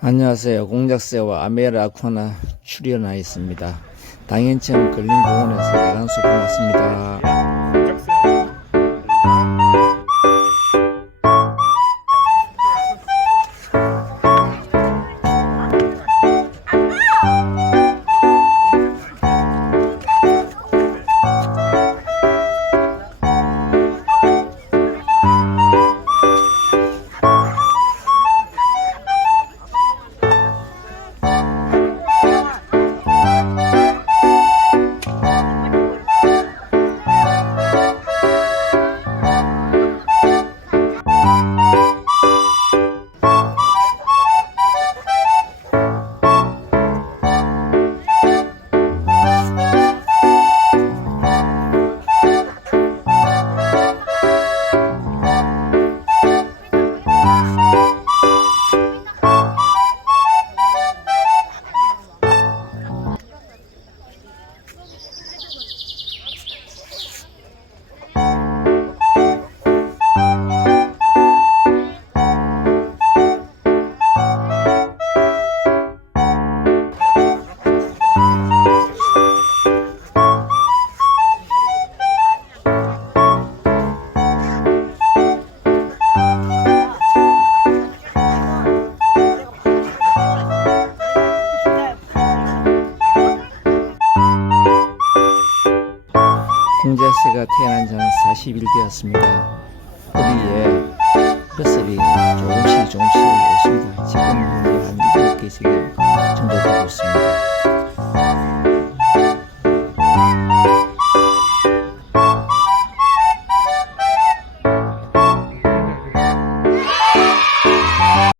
안녕하세요. 공작새와 아메라 코나 출연하였습니다. 당연청 걸린공원에서 야간 소풍 왔습니다. 공작새가 태어난 지는 40일 되었습니다. 우리의 뱃살이 조금씩 조금씩 올습니다 지금 현재 한 7개 정도 되고 있습니다.